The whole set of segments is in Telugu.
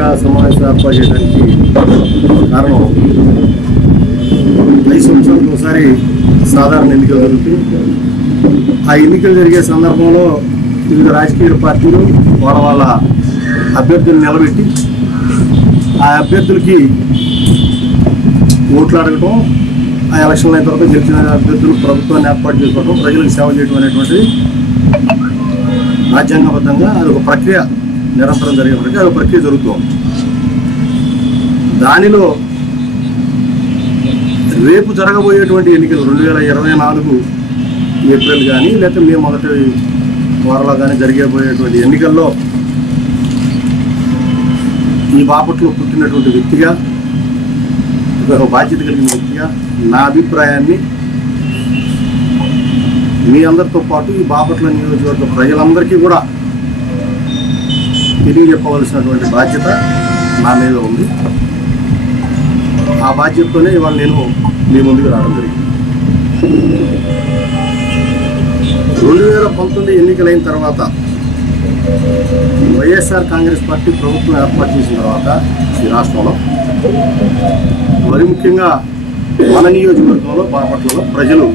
పత్రికా సమావేశం ఏర్పాటు చేయడానికి కారణం 5 సంవత్సరాలకు ఒకసారి సాధారణ ఎన్నికలు జరుగుతాయి. ఆ ఎన్నికలు జరిగే సందర్భంలో వివిధ రాజకీయ పార్టీలు వాళ్ళ అభ్యర్థులను నిలబెట్టి ఆ అభ్యర్థులకి ఓట్లు అడగటం, ఆ ఎలక్షన్లు అయిన తర్వాత గెలిచిన అభ్యర్థులు ప్రభుత్వాన్ని ఏర్పాటు చేసుకోవడం, ప్రజలకు సేవ చేయడం అనేటువంటిది రాజ్యాంగబద్ధంగా అదొక ప్రక్రియ నిరంతరం జరిగేప్పటికీ అదొక ప్రక్రియ జరుగుతుంది. దానిలో రేపు జరగబోయేటువంటి ఎన్నికలు 2024 ఏప్రిల్ కానీ లేకపోతే మే మొదటి వారంలో కానీ జరిగేబోయేటువంటి ఎన్నికల్లో ఈ బాపట్లో పుట్టినటువంటి వ్యక్తిగా, ఒక బాధ్యత కలిగిన వ్యక్తిగా నా అభిప్రాయాన్ని మీ అందరితో పాటు ఈ బాపట్ల నియోజకవర్గ ప్రజలందరికీ కూడా తెలియజెప్పవలసినటువంటి బాధ్యత నా మీద ఉంది. ఆ బాధ్యతతోనే ఇవాళ నేను మీ ముందుకు రావడం జరిగింది. 2019 ఎన్నికలైన తర్వాత వైఎస్ఆర్ కాంగ్రెస్ పార్టీ ప్రభుత్వం ఏర్పాటు చేసిన తర్వాత ఈ రాష్ట్రంలో మరి ముఖ్యంగా మన నియోజకవర్గంలో బాపట్లలో ప్రజలు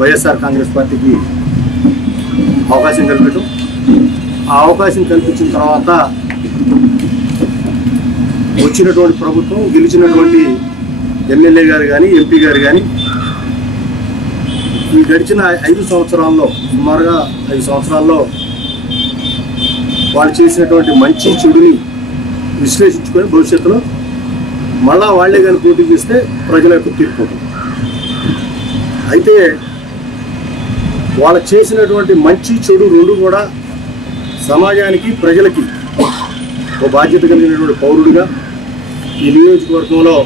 వైఎస్ఆర్ కాంగ్రెస్ పార్టీకి అవకాశం కల్పించడం, ఆ అవకాశం కల్పించిన తర్వాత వచ్చినటువంటి ప్రభుత్వం, గెలిచినటువంటి ఎమ్మెల్యే గారు కానీ ఎంపీ గారు కానీ ఈ గడిచిన 5 సంవత్సరాల్లో సుమారుగా 5 సంవత్సరాల్లో వాళ్ళు చేసినటువంటి మంచి చెడుని విశ్లేషించుకొని భవిష్యత్తులో మళ్ళా వాళ్లే కానీ పోటీ చేస్తే ప్రజల యొక్క తీర్పు. అయితే వాళ్ళు చేసినటువంటి మంచి చెడు రెండు కూడా సమాజానికి ప్రజలకి ఒక బాధ్యత కలిగినటువంటి పౌరుడిగా ఈ నియోజకవర్గంలో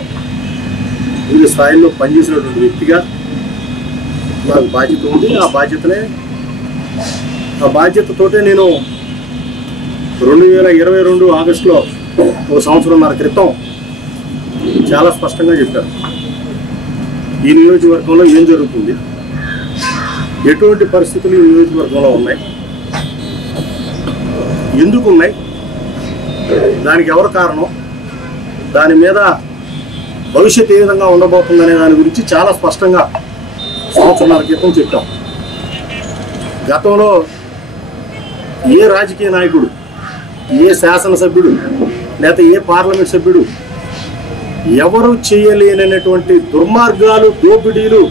వివిధ స్థాయిల్లో పనిచేసినటువంటి వ్యక్తిగా నాకు బాధ్యత ఉంది. ఆ బాధ్యతతోటే నేను 2022 ఆగస్టులో 1 సంవత్సరంన్నర క్రితం చాలా స్పష్టంగా చెప్పారు, ఈ నియోజకవర్గంలో ఏం జరుగుతుంది, ఎటువంటి పరిస్థితులు ఈ నియోజకవర్గంలో ఉన్నాయి, ఎందుకు ఉన్నాయి, దానికి ఎవరు కారణం, దాని మీద భవిష్యత్తు ఏ విధంగా ఉండబోతుందనే దాని గురించి చాలా స్పష్టంగా 1 సంవత్సరంన్నర క్రితం చెప్పాం. గతంలో ఏ రాజకీయ నాయకుడు, ఏ శాసనసభ్యుడు లేకపోతే ఏ పార్లమెంట్ సభ్యుడు ఎవరు చేయలేనటువంటి దుర్మార్గాలు, దోపిడీలు,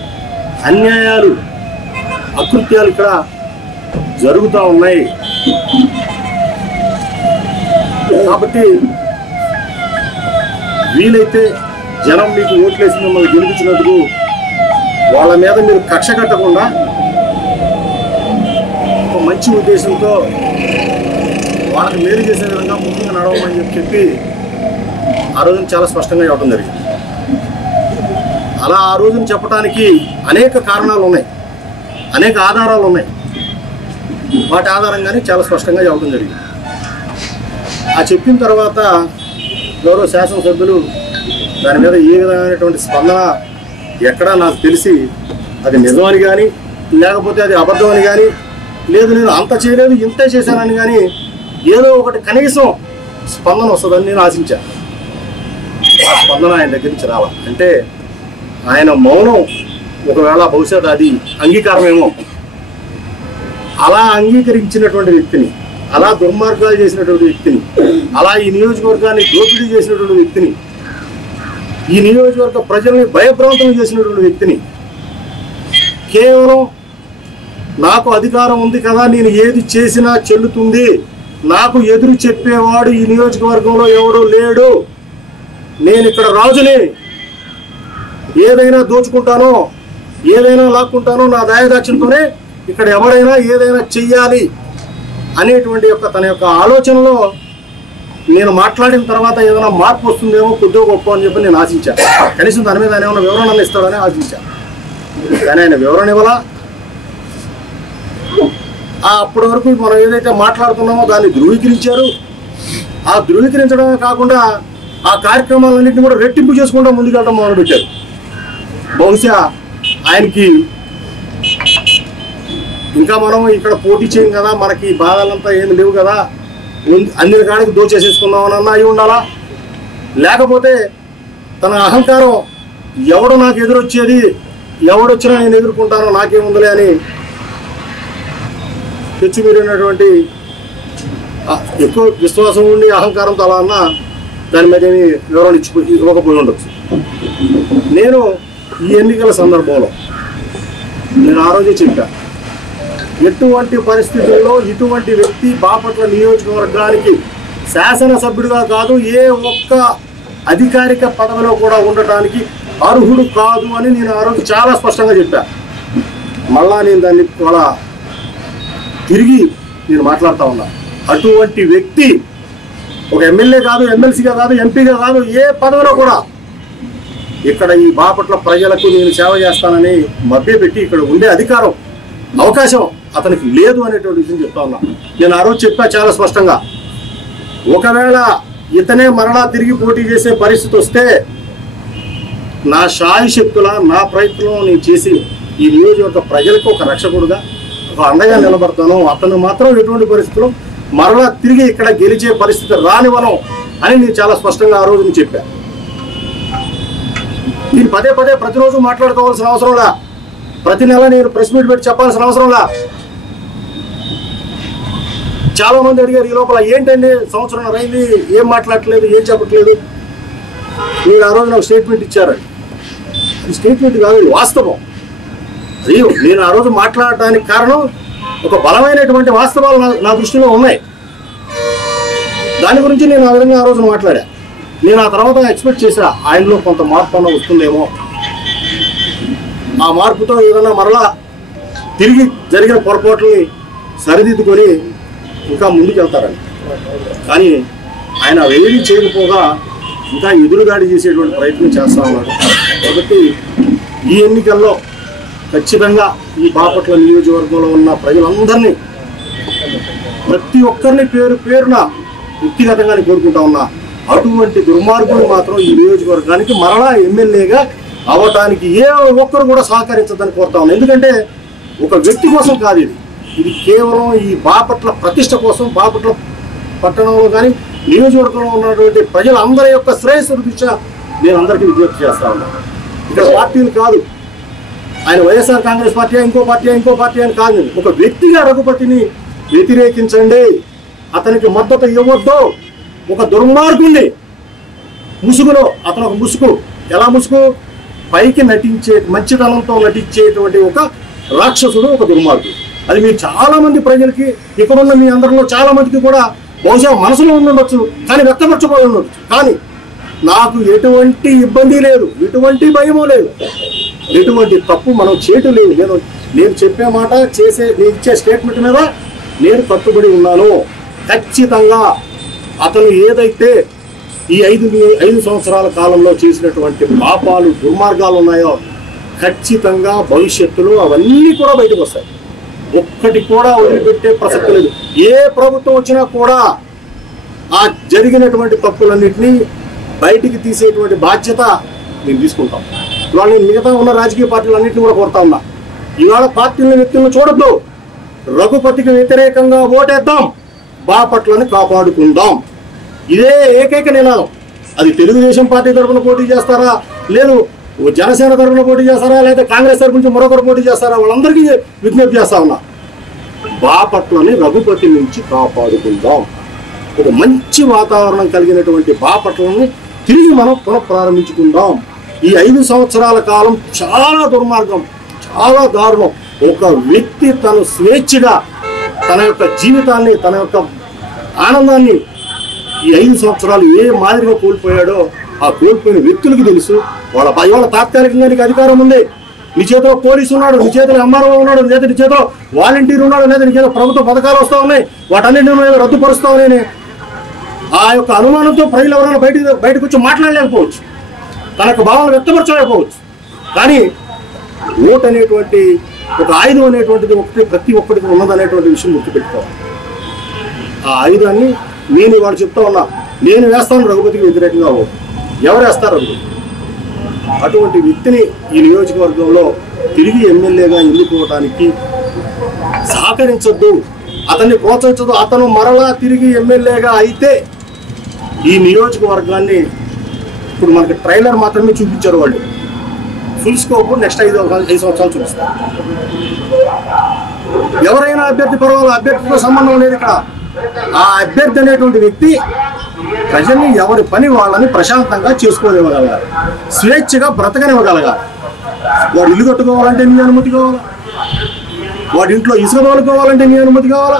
అన్యాయాలు, అకృత్యాలు ఇక్కడ జరుగుతూ ఉన్నాయి. కాబట్టి వీలైతే జనం మీకు ఓట్లేసి మిమ్మల్ని గెలిపించినందుకు వాళ్ళ మీద మీరు కక్ష కట్టకుండా ఒక మంచి ఉద్దేశంతో వాళ్ళకి మేలు చేసే విధంగా ముందుగా నడవమని చెప్పి ఆ రోజున చాలా స్పష్టంగా చెప్పడం జరిగింది. అలా ఆ రోజున చెప్పడానికి అనేక కారణాలు ఉన్నాయి, అనేక ఆధారాలు ఉన్నాయి. వాటి ఆధారంగానే చాలా స్పష్టంగా చెప్పడం జరిగింది. ఆ చెప్పిన తర్వాత గౌరవ శాసనసభ్యులు దాని మీద ఏ విధమైనటువంటి స్పందన ఎక్కడా నాకు తెలిసి అది నిజమని కానీ లేకపోతే అది అబద్ధం అని కానీ, లేదు నేను అంత చేయలేదు ఇంతే చేశానని కానీ ఏదో ఒకటి కనీసం స్పందన వస్తుందని నేను ఆశించాను. ఆ స్పందన ఆయన దగ్గర నుంచి రావాలి అంటే ఆయన మౌనం ఒకవేళ బహుశా అది అంగీకారమేమో. అలా అంగీకరించినటువంటి వ్యక్తిని, అలా దుర్మార్గాలు చేసినటువంటి వ్యక్తిని, అలా ఈ నియోజకవర్గాన్ని దోపిడీ చేసినటువంటి వ్యక్తిని, ఈ నియోజకవర్గ ప్రజల్ని భయభ్రాంతం చేసినటువంటి వ్యక్తిని కేవలం నాకు అధికారం ఉంది కదా, నేను ఏది చేసినా చెల్లుతుంది, నాకు ఎదురు చెప్పేవాడు ఈ నియోజకవర్గంలో ఎవడూ లేడు, నేను ఇక్కడ రాజుని, ఏదైనా దోచుకుంటానో ఏదైనా లాక్కుంటానో, నా దయాదాక్షిణ్యంతోనే ఇక్కడ ఎవరైనా ఏదైనా చెయ్యాలి అనేటువంటి తన యొక్క ఆలోచనలో నేను మాట్లాడిన తర్వాత ఏదైనా మార్పు వస్తుందేమో కొద్దిగా గొప్ప అని చెప్పి నేను ఆశించాను. కనీసం దాని మీద ఆయన ఏమైనా వివరణలు ఇస్తాడని ఆశించాను. కానీ ఆయన వివరణ ఇవ్వాలా. అప్పటి వరకు మనం ఏదైతే మాట్లాడుతున్నామో దాన్ని ధృవీకరించారు. ఆ ధృవీకరించడమే కాకుండా ఆ కార్యక్రమాలన్నింటినీ కూడా రెట్టింపు చేసుకుంటూ ముందుకెళ్ళడం మొదలుపెట్టారు. బహుశా ఆయనకి ఇంకా మనం ఇక్కడ పోటీ చేయం కదా, మనకి బాధలంతా ఏమి లేవు కదా, అన్ని కాడికి దోచేసేసుకుందామనన్నా అయి ఉండాలా, లేకపోతే తన అహంకారం ఎవడు నాకు ఎదురొచ్చేది, ఎవడొచ్చినా నేను ఎదుర్కొంటానో నాకేముందలే అని తెచ్చిమీరినటువంటి ఎక్కువ విశ్వాసం ఉండి అహంకారంతో అలా అన్నా దాని మీద ఏమి వివరణ ఇవ్వకపోయి ఉండొచ్చు. నేను ఈ ఎన్నికల సందర్భంలో నేను ఆ రోజే చెప్పా, ఎటువంటి పరిస్థితుల్లో ఇటువంటి వ్యక్తి బాపట్ల నియోజకవర్గానికి శాసనసభ్యుడిగా కాదు, ఏ ఒక్క అధికారిక పదవిలో కూడా ఉండటానికి అర్హుడు కాదు అని నేను ఆ రోజు చాలా స్పష్టంగా చెప్పా. మళ్ళా నేను దాన్ని కూడా తిరిగి నేను మాట్లాడుతూ ఉన్నా. అటువంటి వ్యక్తి ఒక ఎమ్మెల్యే కాదు, ఎమ్మెల్సీగా కాదు, ఎంపీగా కాదు, ఏ పదవిలో కూడా ఇక్కడ ఈ బాపట్ల ప్రజలకు నేను సేవ చేస్తానని మభ్యపెట్టి ఇక్కడ ఉండే అధికారం, అవకాశం అతనికి లేదు అనేటువంటి విషయం చెప్తా ఉన్నా. నేను ఆ రోజు చెప్పా చాలా స్పష్టంగా, ఒకవేళ ఇతనే మరలా తిరిగి పోటీ చేసే పరిస్థితి వస్తే నా శాయశక్తుల నా ప్రయత్నం నేను చేసి ఈ నియోజకవర్గ ప్రజలకు ఒక రక్షకుడుగా ఒక అండగా నిలబడతాను. అతను మాత్రం ఎటువంటి పరిస్థితుల్లో మరలా తిరిగి ఇక్కడ గెలిచే పరిస్థితి రానివ్వను అని నేను చాలా స్పష్టంగా ఆ రోజు చెప్పా. నేను పదే పదే ప్రతిరోజు మాట్లాడుకోవాల్సిన అవసరంలా, ప్రతి నెల నేను ప్రెస్ మీట్ పెట్టి చెప్పాల్సిన అవసరంలా. చాలా మంది అడిగారు ఈ లోపల, ఏంటండి సంవత్సరం అయింది ఏం మాట్లాడట్లేదు, ఏం చెప్పట్లేదు. మీరు ఆ రోజు నాకు స్టేట్మెంట్ ఇచ్చారు. ఈ స్టేట్మెంట్ కాదు, ఇది వాస్తవం. అది నేను ఆ రోజు మాట్లాడటానికి కారణం ఒక బలమైనటువంటి వాస్తవాలు నా దృష్టిలో ఉన్నాయి. దాని గురించి నేను ఆ విధంగా ఆ రోజు మాట్లాడా. నేను ఆ తర్వాత ఎక్స్పెక్ట్ చేశా ఆయనలో కొంత మార్పు అన్న వస్తుందేమో, ఆ మార్పుతో ఏదన్నా మరలా తిరిగి జరిగిన పొరపాట్లని సరిదిద్దుకొని ఇంకా ముందుకెళ్తారని. కానీ ఆయన వేడి చేయకపోగా ఇంకా ఎదురుదాడి చేసేటువంటి ప్రయత్నం చేస్తా ఉన్నాడు. కాబట్టి ఈ ఎన్నికల్లో ఖచ్చితంగా ఈ బాపట్ల నియోజకవర్గంలో ఉన్న ప్రజలందరినీ, ప్రతి ఒక్కరిని పేరు పేరున వ్యక్తిగతంగా కోరుకుంటా ఉన్నా, అటువంటి దుర్మార్గులు మాత్రం ఈ నియోజకవర్గానికి మరలా ఎమ్మెల్యేగా అవటానికి ఏ ఒక్కరు కూడా సహకరించదని కోరుతా ఉన్నాం. ఎందుకంటే ఒక వ్యక్తి కోసం కాదు, ఇది కేవలం ఈ బాపట్ల ప్రతిష్ట కోసం, బాపట్ల పట్టణంలో కానీ నియోజకవర్గంలో ఉన్నటువంటి ప్రజలందరి యొక్క శ్రేయస్సు దృష్ట్యా నేను అందరికీ విజ్ఞప్తి చేస్తా ఉన్నాను. ఇక్కడ పార్టీలు కాదు, ఆయన వైఎస్ఆర్ కాంగ్రెస్ పార్టీ ఇంకో పార్టీ అని కాదు, ఒక వ్యక్తిగా రఘుపతిని వ్యతిరేకించండి, అతనికి మద్దతు ఇవ్వద్దు. ఒక దుర్మార్గుణ్ణి ముసుగులో, అతను ఒక ముసుగు, ఎలా ముసుగు, పైకి నటించే మంచితనంతో నటించేటువంటి ఒక రాక్షసుడు, ఒక దుర్మార్గుడు. అది మీరు చాలా మంది ప్రజలకి, ఇక్కడున్న మీ అందరిలో చాలా మందికి కూడా బహుశా మనసులో ఉండొచ్చు, కానీ వ్యక్తపరచబోయి ఉండొచ్చు. కానీ నాకు ఎటువంటి ఇబ్బంది లేదు, ఎటువంటి భయమో లేదు, ఎటువంటి తప్పు మనం చేయటం లేదు. నేను చెప్పే మాట నేను ఇచ్చే స్టేట్మెంట్ మీద నేను కట్టుబడి ఉన్నాను. ఖచ్చితంగా అతను ఏదైతే ఈ 5 సంవత్సరాల కాలంలో చేసినటువంటి పాపాలు, దుర్మార్గాలు ఉన్నాయో ఖచ్చితంగా భవిష్యత్తులో అవన్నీ కూడా బయటకు వస్తాయి. ఒక్కటి కూడా వదిలిపెట్టే ప్రసక్తి లేదు. ఏ ప్రభుత్వం వచ్చినా కూడా ఆ జరిగినటువంటి తప్పులన్నింటినీ బయటికి తీసేటువంటి బాధ్యత మేము తీసుకుంటాం. ఇవాళ నేను మిగతా ఉన్న రాజకీయ పార్టీలన్నింటినీ కూడా కోరుతా ఉన్నా, ఇవాళ పార్టీలను వ్యక్తులను చూడొద్దు, రఘుపతికి వ్యతిరేకంగా ఓటేద్దాం, బాపట్లను కాపాడుకుందాం. ఇదే ఏకైక నినాదం. అది తెలుగుదేశం పార్టీ తరఫున పోటీ చేస్తారా, లేదు జనసేన తరఫున పోటీ చేస్తారా, లేదా కాంగ్రెస్ తరఫు నుంచి మరొకరు పోటీ చేస్తారా, వాళ్ళందరికీ విజ్ఞప్తి చేస్తా ఉన్నా, బాపట్లని రఘుపతి నుంచి కాపాడుకుందాం. ఒక మంచి వాతావరణం కలిగినటువంటి బాపట్లని తిరిగి మనం పునఃప్రారంభించుకుందాం. ఈ 5 సంవత్సరాల కాలం చాలా దుర్మార్గం, చాలా దారుణం. ఒక వ్యక్తి తను స్వేచ్ఛగా తన యొక్క జీవితాన్ని, తన యొక్క ఆనందాన్ని ఈ 5 సంవత్సరాలు ఏ మాదిరిగా కోల్పోయాడో ఆ కోల్పోయిన వ్యక్తులకు తెలుసు. వాళ్ళ తాత్కాలికంగా నీకు అధికారం ఉంది, నీ చేతిలో పోలీసు ఉన్నాడు, నీ చేతిలో ఎంఆర్ఓ ఉన్నాడు, లేదా నీ చేతిలో వాలంటీర్ ఉన్నాడు, లేదా నీ చేతిలో ప్రభుత్వ పథకాలు వస్తూ ఉన్నాయి, వాటన్నింటినీ రద్దుపరుస్తామని ఆ యొక్క అనుమానంతో ప్రజలు ఎవరైనా బయటకు వచ్చి మాట్లాడలేకపోవచ్చు, తన యొక్క భావాలు వ్యక్తపరచలేకపోవచ్చు. కానీ ఓటు అనేటువంటి ఒక ఆయుధం అనేటువంటిది ప్రతి ఒక్కరికి ఉన్నదనేటువంటి విషయం గుర్తుపెట్టుకోవాలి. ఆ ఆయుధాన్ని నేను ఇవాళ చెప్తా ఉన్నా, నేను వేస్తాను రఘుపతికి వ్యతిరేకంగా ఓటు. ఎవరు వేస్తారు రఘుపతి? అటువంటి వ్యక్తిని ఈ నియోజకవర్గంలో తిరిగి ఎమ్మెల్యేగా ఎన్నుకోవటానికి సహకరించొద్దు. అతన్ని ప్రోత్సహించదు. అతను మరలా తిరిగి ఎమ్మెల్యేగా అయితే ఈ నియోజకవర్గాన్ని ఇప్పుడు మనకి ట్రైలర్ మాత్రమే చూపించారు వాళ్ళు. ఫుల్ స్కోప్ నెక్స్ట్ 5 సంవత్సరాలు చూపిస్తారు. ఎవరైనా అభ్యర్థి పర్వాలేదు, అభ్యర్థితో సంబంధం లేదు ఇక్కడ. ఆ అభ్యర్థి అనేటువంటి వ్యక్తి ప్రజల్ని ఎవరి పని వాళ్ళని ప్రశాంతంగా చేసుకోనివ్వగలగాలి, స్వేచ్ఛగా బ్రతకనివ్వగలగాలి. వాడు ఇల్లు కట్టుకోవాలంటే నీ అనుమతి కావాలా, వాడి ఇంట్లో ఇసుక తోలుకోవాలంటే నీ అనుమతి కావాలా,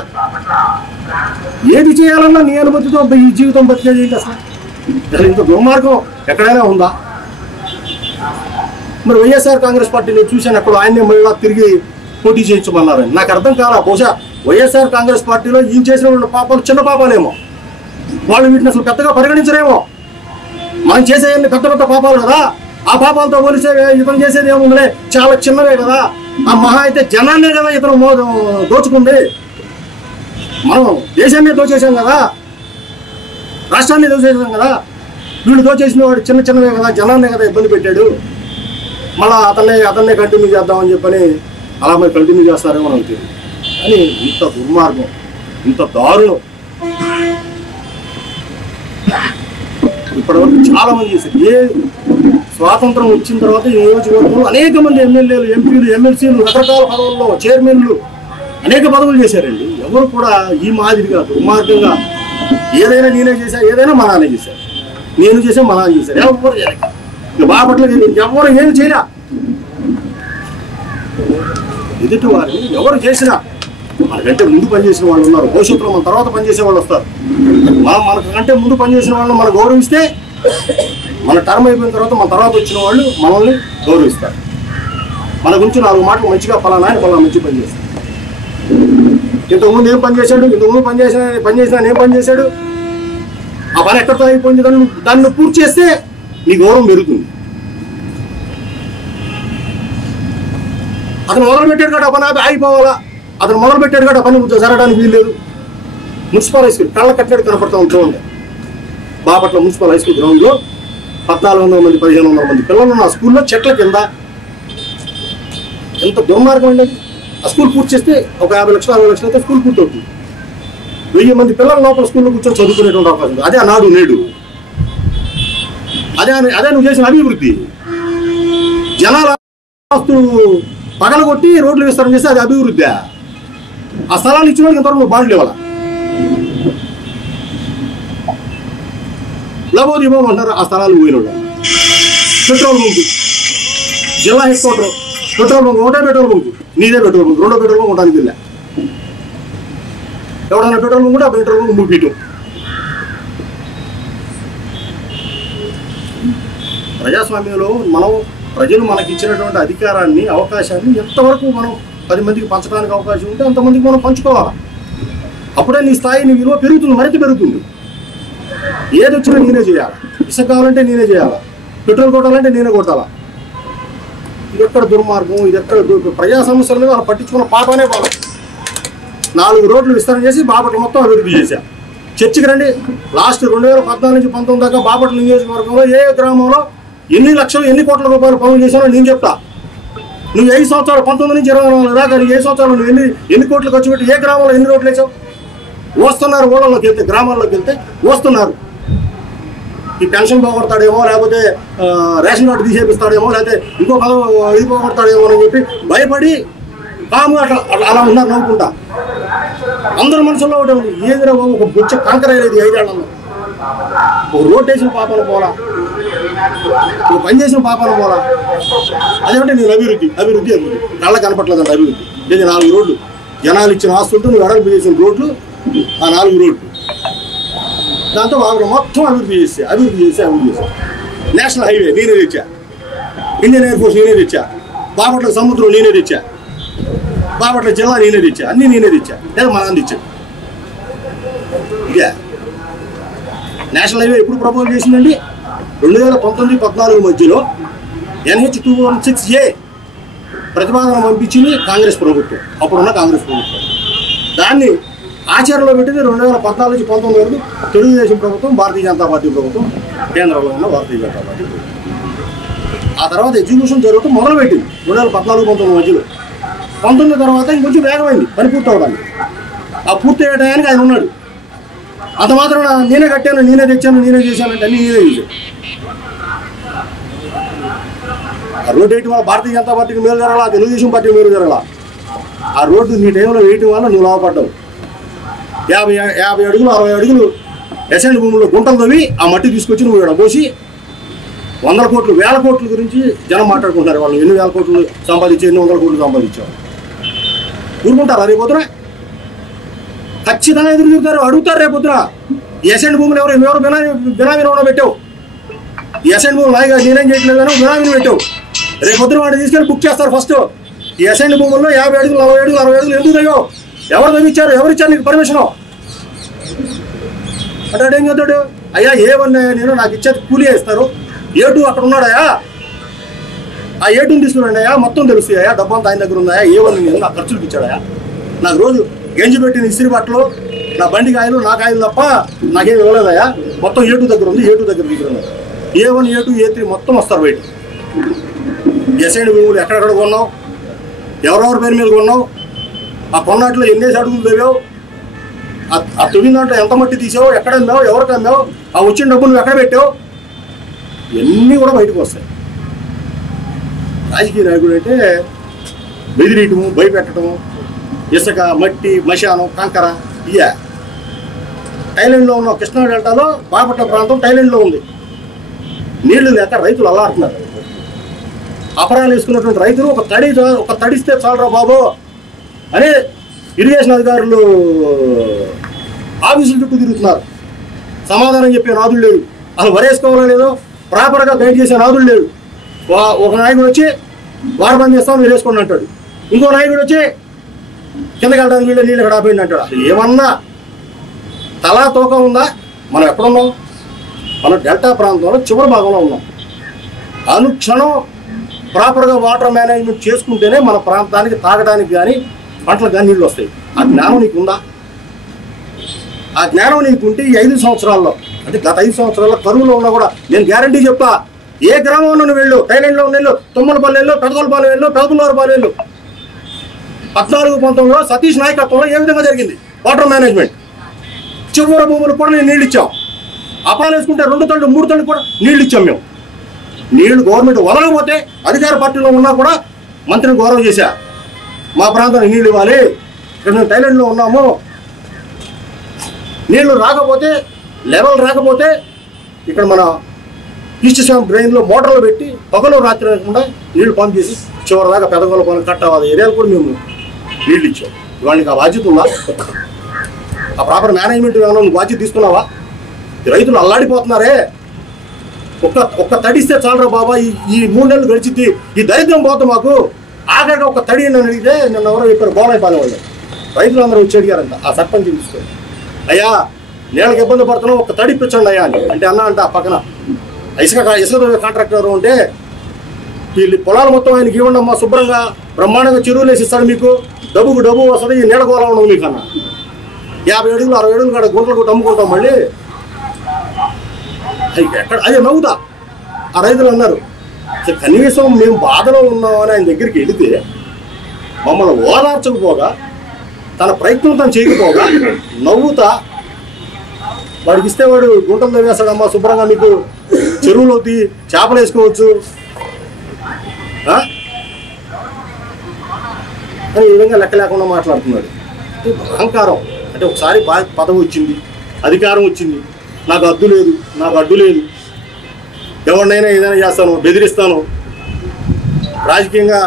ఏది చేయాలన్నా నీ అనుమతితో ఈ జీవితం బతికేది అసలు. ఇంత దుర్మార్గం ఎక్కడైనా ఉందా? మరి వైఎస్ఆర్ కాంగ్రెస్ పార్టీ నేను చూశాను, అక్కడ ఆయన్ని మళ్ళీ తిరిగి పోటీ చేయించమన్నారని. నాకు అర్థం కాలా. బహుశా వైఎస్ఆర్ కాంగ్రెస్ పార్టీలో ఈయన చేసిన పాపాలు చిన్న పాపాలేమో, వాళ్ళు వీటిని అసలు పెద్దగా పరిగణించరేమో. మనం చేసేవన్నీ పెద్ద పెద్ద పాపాలు కదా, ఆ పాపాలతో పోలిస్తే ఇతను చేసేది ఏముందిలే, చాలా చిన్నవే కదా. ఆ మహా అయితే జనాన్నే కదా ఇతను దోచుకుంది. మనం దేశాన్ని దోచేసాం కదా, రాష్ట్రాన్ని దోచేసాం కదా. వీళ్ళు దోచేసిన వాడు చిన్న చిన్నవే కదా, జనాన్నే కదా ఇబ్బంది పెట్టాడు. మళ్ళీ అతన్నే కంటిన్యూ చేద్దామని చెప్పని అలా మరి కంటిన్యూ చేస్తారేమో నాకు తెలియదు. అని ఇంత దుర్మార్గం, ఇంత దారుణం ఇప్పటివరకు చాలా మంది చేశారు. స్వాతంత్రం వచ్చిన తర్వాత ఈ నియోజకవర్గంలో అనేక మంది ఎమ్మెల్యేలు, ఎంపీలు, ఎమ్మెల్సీలు, రకరకాల పదవుల్లో చైర్మన్లు అనేక పదవులు చేశారండి. ఎవరు కూడా ఈ మాదిరిగా దుర్మార్గంగా ఏదైనా నేనే చేశా, ఏదైనా మా నాన్నే చేశారు, నేను చేసా మా నాన్న చేశారు. ఎవరు బాపట్ల ఎవరు ఏమి చేయరా. ఎదుటి వారిని ఎవరు చేసినా మనకంటే ముందు పనిచేసిన వాళ్ళు ఉన్నారు, భవిష్యత్తులో మన తర్వాత పనిచేసే వాళ్ళు వస్తారు. మనకంటే ముందు పనిచేసిన వాళ్ళని మనం గౌరవిస్తే మన టర్మ్ అయిపోయిన తర్వాత మన తర్వాత వచ్చిన వాళ్ళు మనల్ని గౌరవిస్తారు. మన గురించి 4 మాటలు మంచిగా ఫలానా అని మళ్ళీ మంచి పని చేస్తారు. ఇంతకుముందు ఏం పని చేశాడు, ఇంతకుముందు పని చేసినా ఏం పని చేశాడు, ఆ పని ఎక్కడితో అయిపోయింది, దాన్ని పూర్తి చేస్తే నీ గౌరవం పెరుగుతుంది. అతను మొదలుపెట్టాడు కాబట్టి ఆ పని ఆగిపోవాలా, అతను మొదలుపెట్టాడు కాబట్టి ఆ పని జరగడానికి వీల్లేదు. మున్సిపల్ హై స్కూల్ కళ్ళ కట్టినట్టు కనపడతా చూడండి. బాపట్ల మున్సిపల్ హై స్కూల్ గ్రౌండ్లో 1400 మంది 1500 మంది పిల్లలు ఉన్న ఆ స్కూల్లో చెట్ల కింద ఎంత దుర్మార్గం అండి. ఆ స్కూల్ పూర్తి చేస్తే ఒక 50 లక్షలు 60 లక్షలు అయితే స్కూల్ పూర్తి అవుతుంది. 1000 మంది పిల్లల లోపల స్కూల్లో కూర్చొని చదువుకునేటువంటి అవకాశం ఉంది. అదే నాడు నేడు, అదే నువ్వు చేసిన అభివృద్ధి. జనాల ఆస్తులు పగలగొట్టి రోడ్లు విస్తరణ చేస్తే అది అభివృద్ధి. ఆ స్థలాలు ఇచ్చిన వాళ్ళకి ఎంతవరకు నువ్వు బాండ్లు ఇవ్వాలా? లబోదీపం అంటారు ఆ స్థలాలు పోయిన వాళ్ళు. పెట్రోల్ బంకు, జిల్లా హెడ్ క్వార్టర్ పెట్రోల్ బంక్, ఒకటే పెట్రోల్ బంకు, నీదే పెట్రోల్ బంక్, రెండో పెట్రోల్ బంక్ ఉండడానికి వెళ్ళా. ఎవడన్నా పెట్రోల్ బంక్ ఉంటే ఆ పెట్రోల్ బంక్ ముగిపీయటం. ప్రజాస్వామ్యంలో మనం ప్రజలు మనకి ఇచ్చినటువంటి అధికారాన్ని, అవకాశాన్ని ఎంతవరకు మనం 10 మందికి పంచడానికి అవకాశం ఉంటే అంతమందికి మనం పంచుకోవాలి. అప్పుడే నీ స్థాయి, నీ విలువ పెరుగుతుంది, మరింత పెరుగుతుంది. ఏది వచ్చినా నేనే చేయాలి, ఇసుక కావాలంటే నేనే చేయాలా, పెట్రోల్ కొట్టాలంటే నేనే కొట్టాలా. ఇది ఎక్కడ దుర్మార్గం, ఇది ఎక్కడ ప్రజా సమస్యల మీద వాళ్ళు పట్టించుకున్న పాపనే బాగా. 4 రోడ్లు విస్తరణ చేసి బాపట్ల మొత్తం అభివృద్ధి చేశారు. చర్చికి రండి, లాస్ట్ 2014 నుంచి 19 దాకా బాపట్ల నియోజకవర్గంలో ఏ గ్రామంలో ఎన్ని లక్షలు ఎన్ని కోట్ల రూపాయలు పనులు చేశానో నేను చెప్తా. నువ్వు 5 సంవత్సరాలు 19 నుంచి 24 దాకా 7 సంవత్సరాలు నువ్వు ఎన్ని కోట్లు ఖర్చు పెట్టి ఏ గ్రామంలో ఎన్ని రోడ్లు వేసావు? వస్తున్నారు, ఊళ్ళలోకి వెళ్తే, గ్రామాల్లోకి వెళ్తే వస్తున్నారు. ఈ పెన్షన్ పోగొడతాడేమో, లేకపోతే రేషన్ కార్డు తీసేపిస్తాడేమో, లేకపోతే ఇంకో పదం ఇది పోగొడతాడేమో అని చెప్పి భయపడి కాము అలా ఉన్నారు నవ్వుకుంటా. అందరు మనుషుల్లో ఒకటి ఉంది, ఏదిరా బాబు ఒక బుచ్చ కాంకరేది 5 ఏళ్లలో. ఒక రోడ్ వేసిన పాపాలు పోలా, ఒక పని చేసిన పాపాలు పోలా. అదేమంటే నేను అభివృద్ధి కళ్ళ కనపట్లేదంట అభివృద్ధి. ఇది 4 రోడ్లు, జనాలు ఇచ్చిన ఆస్తుంటూ నువ్వు వెడల్పు చేసిన రోడ్లు, ఆ 4 రోడ్లు. దాంతో వాళ్ళు మొత్తం అభివృద్ధి చేసా. నేషనల్ హైవే నేనే తెచ్చా, ఇండియన్ ఎయిర్ ఫోర్స్ నేనే తెచ్చా, బాపట్ల సముద్రం నేనే తెచ్చా, బాపట్ల జిల్లా నేనే తెచ్చా, అన్నీ నేనే తెచ్చా. లేదా మా నాన్న తెచ్చాడు. ఇదే నేషనల్ హైవే ఎప్పుడు ప్రపోజ్ చేసిందండి? 2019-14 మధ్యలో NH 216A ప్రతిపాదన పంపించింది కాంగ్రెస్ ప్రభుత్వం, అప్పుడున్న కాంగ్రెస్ ప్రభుత్వం. దాన్ని ఆచరణలో పెట్టింది 2014 నుంచి 19 వరకు తెలుగుదేశం ప్రభుత్వం, భారతీయ జనతా పార్టీ ప్రభుత్వం, కేంద్రంలో ఉన్న భారతీయ జనతా పార్టీ ప్రభుత్వం. ఆ తర్వాత ఎగ్జిక్యూషన్ జరుగుతూ మొదలుపెట్టింది 2014-19 మధ్యలో. 19 తర్వాత ఇంకొంచెం వేగమైంది పని పూర్తి అవడానికి. ఆ పూర్తి అయ్యే టయానికి ఆయన ఉన్నాడు. అంత మాత్రం నేనే కట్టాను, నేనే తెచ్చాను, నేనే చేశానంటే అన్నీ నేనే చేశాను. ఆ రోడ్డు వేయటం వల్ల భారతీయ జనతా పార్టీకి మేలు జరగాల, తెలుగుదేశం పార్టీకి మేలు జరగాల. ఆ రోడ్డు నీ టైంలో వేయటం వల్ల నువ్వు లాభపడ్డావు. 50 అడుగులు 60 అడుగులు ఎసెంట్ భూముల్లో గుంటలు తవ్వి ఆ మట్టి తీసుకొచ్చి నువ్వు ఇక్కడ పోసి 100 కోట్లు 1000 కోట్ల గురించి జనం మాట్లాడుకుంటారు. వాళ్ళు ఎన్ని 1000 కోట్లు సంపాదించి ఎన్ని 100 కోట్లు సంపాదించారు. ఊరుకుంటారా రేపొద్దున? ఖచ్చితంగా ఎదురు తిరుగుతారు, అడుగుతారు రేపొద్దున. ఈ ఎసెంట్ భూములు ఎవరు బినామీలో పెట్టావు? ఈ ఎసెంట్ భూములు నాయగా నేనేం చేయట్లేదని బినామీని పెట్టావు. రేపొద్దున వాడిని తీసుకెళ్ళి బుక్ చేస్తారు. ఫస్ట్ ఈ ఎసెంట్ భూముల్లో 50 అడుగులు 40 అడుగులు 60 అడుగులు ఎందుకు తగ్గావు? ఎవరు తగ్గించారు? ఎవరు ఇచ్చారు నీకు పర్మిషను? అంటే ఏం చెప్తాడు? అయ్యా ఏమన్నా నేను నాకు ఇచ్చేది కూలీ ఇస్తారు, A2 అక్కడ ఉన్నాడయా, ఆ A2ని తీసుకున్నాడు అయ్యా, మొత్తం తెలుస్తాయా, డబ్బు అంతా ఆయన దగ్గర ఉందాయా, A1 నేను నా ఖర్చులకు ఇచ్చాడయా, నాకు రోజు గంజి పెట్టిన ఇస్త్రీ బట్టలు, నా బండి కాయలు, నా కాయలు తప్ప నాకేం ఇవ్వలేదయా, మొత్తం A2 దగ్గర ఉంది, A2 దగ్గర తీసుకున్నాడు. A1 A2 A3 మొత్తం వస్తారు బయట. ఎసైడ్ భూములు ఎక్కడెక్కడ కొన్నావు, ఎవరెవరి పేరు మీద కొన్నావు, ఆ కొన్నాట్లో ఎన్నేసి అడుగులు తవ్వావు, ఆ తొమ్మిది దాంట్లో ఎంత మట్టి తీసావు, ఎక్కడ అమ్మావు, ఎవరికి అమ్మావు, ఆ వచ్చిన డబ్బు నువ్వు ఎక్కడ పెట్టావు, ఇవన్నీ కూడా బయటకు వస్తాయి. రాజకీయ నాయకుడు అంటే బెదిరియటము, భయపెట్టడము, ఇసుక మట్టి మశానం కంకర ఇయ్య. థైలాండ్లో ఉన్న కృష్ణా డెల్టాలో బాపట్ల ప్రాంతం థైలాండ్లో ఉంది. నీళ్లు లేక రైతులు అల్లాడుతున్నారు. అపరాలు వేసుకున్నటువంటి రైతులు ఒక తడిస్తే చాలరా బాబు అని ఇరిగేషన్ అధికారులు ఆఫీసుల చుట్టూ తిరుగుతున్నారు. సమాధానం చెప్పే నాదులు లేడు. అసలు వరేసుకోవాలో లేదో ప్రాపర్గా గైడ్ చేసే నాదులు లేడు. ఒక నాయకుడు వచ్చి వారు పని చేస్తాం మీరు వేసుకోండి అంటాడు. ఇంకో నాయకుడు వచ్చి కిందకి వెళ్ళడానికి నీళ్ళు ఎక్కడ ఆపోయింది అంటాడు. అసలు ఏమన్నా తలా తోక ఉందా? మనం ఎక్కడున్నాం? మనం డెల్టా ప్రాంతంలో చివరి భాగంలో ఉన్నాం. అనుక్షణం ప్రాపర్గా వాటర్ మేనేజ్మెంట్ చేసుకుంటేనే మన ప్రాంతానికి తాగడానికి కానీ పంటలకు కానీ నీళ్ళు వస్తాయి. ఆ జ్ఞానం నీకు ఉందా? ఆ జ్ఞానం నీకుంటే ఈ 5 సంవత్సరాల్లో, అంటే గత 5 సంవత్సరాల్లో కరువులో ఉన్నా కూడా నేను గ్యారంటీ చెప్తా, ఏ గ్రామంలో నువ్వు వెళ్ళు, థైలాండ్లో ఉన్న వెళ్ళు, తుమ్మలపల్లి వెళ్ళు, పెదకొలపాలెం వెళ్ళు, పెదపుల్లవారిపాలెం వెళ్ళు, 14-19లో సతీష్ నాయకత్వంలో ఏ విధంగా జరిగింది వాటర్ మేనేజ్మెంట్. చివరి భూములు కూడా నేను నీళ్ళు ఇచ్చాం. అపాలు వేసుకుంటే 2 తండ్రు 3 తండ్రు కూడా నీళ్ళు ఇచ్చాం మేము. నీళ్లు గవర్నమెంట్ వదలకపోతే అధికార పార్టీలో ఉన్నా కూడా మంత్రిని గౌరవం చేశా, మా ప్రాంతానికి నీళ్ళు ఇవ్వాలి, ఇక్కడ మేము థైలాండ్లో ఉన్నాము, నీళ్లు రాకపోతే లెవెల్ రాకపోతే ఇక్కడ మన ఈస్ట్ శ్యామ్ డ్రైన్లో మోటార్లు పెట్టి పగలు రాత్రి లేకుండా నీళ్లు పంప్ చేసి చివరిదాకా పెదగొలపాలెం కట్టవాలి ఏరియాలు కూడా మేము నీళ్ళు ఇచ్చాం. ఇవాళ నీకు ఆ బాధ్యత ఉందా? ఆ ప్రాపర్ మేనేజ్మెంట్ ఏమైనా నువ్వు బాధ్యత తీసుకున్నావా? రైతులు అల్లాడిపోతున్నారే. ఒక్క తడిస్తే చాలరా బాబా, ఈ 3 నెలలు గడిచిద్ది, ఈ దరిద్రం పోతుంది మాకు, ఆఖరిగా ఒక తడి నన్ను అడిగితే నన్ను ఎవరో చెప్పారు గోడైపాలెం వాళ్ళు రైతులు అందరూ వచ్చి అడిగారంట. ఆ సర్పంచ్ తీసుకొని అయ్యా నీళ్ళకి ఇబ్బంది పడుతున్నాం, ఒక తడి ఇప్పించండి అయ్యా అని అంటే అన్నా అంట ఆ పక్కన ఇసుక కాంట్రాక్టర్ ఉంటే వీళ్ళు పొలాలు మొత్తం ఆయనకి ఇవ్వండి అమ్మా, శుభ్రంగా బ్రహ్మాండంగా చెరువులు వేసి ఇస్తాడు, మీకు డబ్బు వస్తుంది, ఈ నీళ్ళ గోళం ఉండదు మీకు అన్న. 50 అడుగులు 60 అడుగులు కాడ గుంటలు కొట్టి అమ్ముకుంటాం మళ్ళీ. ఎక్కడ అదే నవ్వుతా. ఆ రైతులు అన్నారు కనీసం మేము బాధలో ఉన్నామని ఆయన దగ్గరికి వెళితే మమ్మల్ని ఓదార్చకపోగా, తన ప్రయత్నం తను చేయకపోగా నవ్వుతా వాడికి ఇస్తే వాడు గుంటలు తవ్వేస్తాడమ్మా, శుభ్రంగా మీకు చెరువులో చేపలు వేసుకోవచ్చు అని ఈ విధంగా లెక్క లేకుండా మాట్లాడుతున్నాడు. అహంకారం. అంటే ఒకసారి పదవి వచ్చింది, అధికారం వచ్చింది, నాకు అడ్డు లేదు, ఎవరినైనా ఏదైనా చేస్తాను, బెదిరిస్తాను, రాజకీయంగా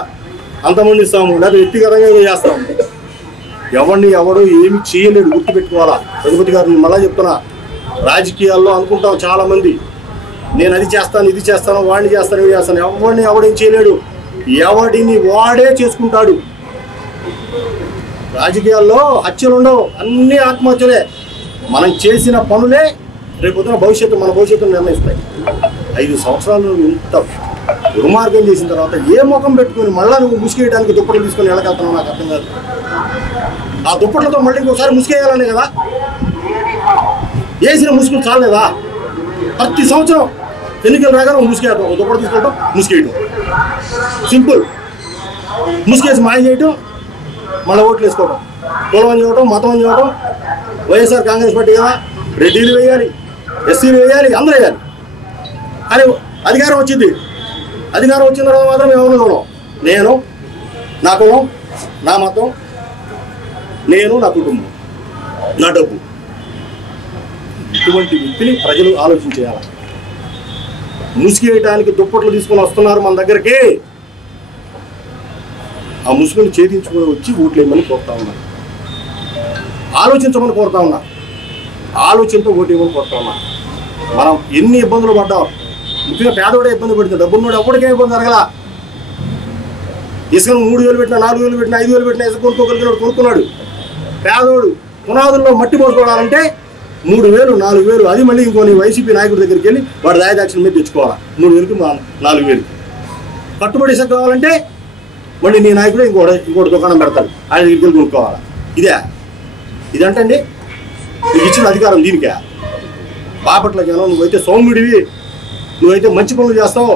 అంతమందిస్తాము, లేదా వ్యక్తిగతంగా ఏదో చేస్తాము. ఎవడు ఏమి చేయలేడు, గుర్తుపెట్టుకోవాలా. రఘుపతి గారు మళ్ళా చెప్తున్నా, రాజకీయాల్లో అనుకుంటాం చాలామంది నేను అది చేస్తాను, ఇది చేస్తాను, వాడిని చేస్తాను, ఇవి చేస్తాను. ఎవడేం చేయలేడు, ఎవడిని వాడే చేసుకుంటాడు. రాజకీయాల్లో హత్యలు ఉండవు, అన్ని ఆత్మహత్యలే. మనం చేసిన పనులే రేపొద్దున మన భవిష్యత్తును నిర్ణయిస్తాయి. 5 సంవత్సరాలు ఇంత దుర్మార్గం చేసిన తర్వాత ఏ ముఖం పెట్టుకుని మళ్ళీ నువ్వు ముసుకేయడానికి దుప్పట్లు తీసుకొని వెళ్ళకెళ్తున్నావు నాకు అర్థం కాదు. ఆ దుప్పట్లతో మళ్ళీ ఇంకోసారి ముసుకేయాలనే కదా, వేసిన ముసుగు చాలేదా? ప్రతి సంవత్సరం ఎన్నికలు రాగానే ముసుకేయటం, దుప్పట్లు తీసుకోవడం, ముసుకేయటం, సింపుల్. ముసుకేసి మాయ చేయటం, మళ్ళీ ఓట్లు వేసుకోవడం. కులం అని చెప్పడం, మతం అని చెప్పడం. వైఎస్ఆర్ కాంగ్రెస్ పార్టీ కదా, రెడ్డిలు వేయాలి, ఎస్సీలు వేయాలి, అందరూ వేయాలి. కానీ అధికారం వచ్చింది. అధికారం వచ్చిన తర్వాత మాత్రం ఎవరు చూడం. నేను, నా కులం, నా మతం, నేను, నా కుటుంబం, నా డబ్బు. ఇటువంటి వ్యక్తిని ప్రజలు ఆలోచించేయాలి. ముసుగేయటానికి దుప్పట్లు తీసుకొని వస్తున్నారు మన దగ్గరికి. ఆ ముసుగుని ఛేదించుకొని వచ్చి ఓట్లేయమని కోరుతా ఉన్నారు. ఆలోచించమని కోరుతా ఉన్నా. ఆలోచనతో ఓటేయమని కోరుతా ఉన్నా. మనం ఎన్ని ఇబ్బందులు పడ్డాం. ముఖ్యంగా పేదవాడే ఇబ్బంది పడుతుంది. డబ్బున్నోడు ఎప్పటికే ఇబ్బంది జరగల. ఇసుకను 3,000 పెట్టినా, 4,000 పెట్టినా, 5,000 పెట్టినా ఇసుక కొనుక్కోగలిగినాడు, కొనుక్కున్నాడు. పేదోడు పునాదుల్లో మట్టి పోసుకోవాలంటే 3,000, 4,000. అది మళ్ళీ ఇంకొని వైసీపీ నాయకుడి దగ్గరికి వెళ్ళి వాడు దాయదాక్షిణ మీద తెచ్చుకోవాలి. 3,000కి 4,000. కట్టుబడి ఇసుక కావాలంటే మళ్ళీ నీ నాయకుడు ఇంకోటి దుకాణం పెడతాడు, ఆయన దగ్గరికి వెళ్ళి కొనుక్కోవాలి. ఇదంటండి నీకు ఇచ్చిన అధికారం. దీనికే బాపట్ల జనం నువ్వైతే సౌమ్యుడివి, నువ్వైతే మంచి పనులు చేస్తావు,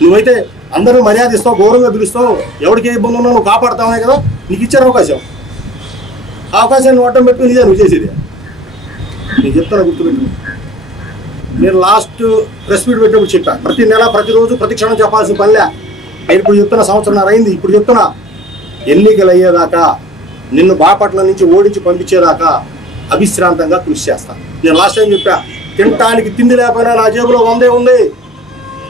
నువ్వైతే అందరూ మర్యాద ఇస్తావు, గౌరవంగా పిలుస్తావు, ఎవరికి ఏ ఇబ్బంది ఉన్నా నువ్వు కాపాడుతావనే కదా నీకు ఇచ్చారు అవకాశం. ఆ అవకాశాన్ని నువ్వు అడ్డం పెట్టుకుని ఇదే నువ్వు చేసేది. నేను చెప్తాను, గుర్తుపెట్టు. నేను లాస్ట్ ప్రెస్ మీట్ పెట్టినప్పుడు చెప్పాను, ప్రతి నెల ప్రతిరోజు ప్రతి క్షణం చెప్పాల్సిన పనిలే. నేను ఇప్పుడు చెప్తున్నా, సంవత్సరంన్నర అయింది. ఇప్పుడు చెప్తున్నా, ఎన్నికలు అయ్యేదాకా, నిన్ను బాపట్ల నుంచి ఓడించి పంపించేదాకా అవిశ్రాంతంగా కృషి చేస్తాను. నేను లాస్ట్ టైం చెప్పా, తినటానికి తిండి లేకపోయినా నా జేబులో 100 ఉంది,